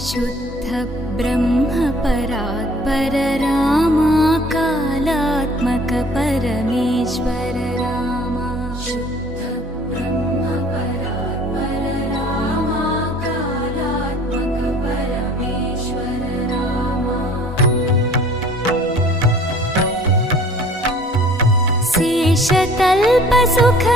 शुद्ध ब्रह्म परात्पर रामा कालात्मक परमेश्वर रामा शुद्ध ब्रह्म परात्पर रामा कालात्मक परमेश्वर रामा शेषतल्प सुख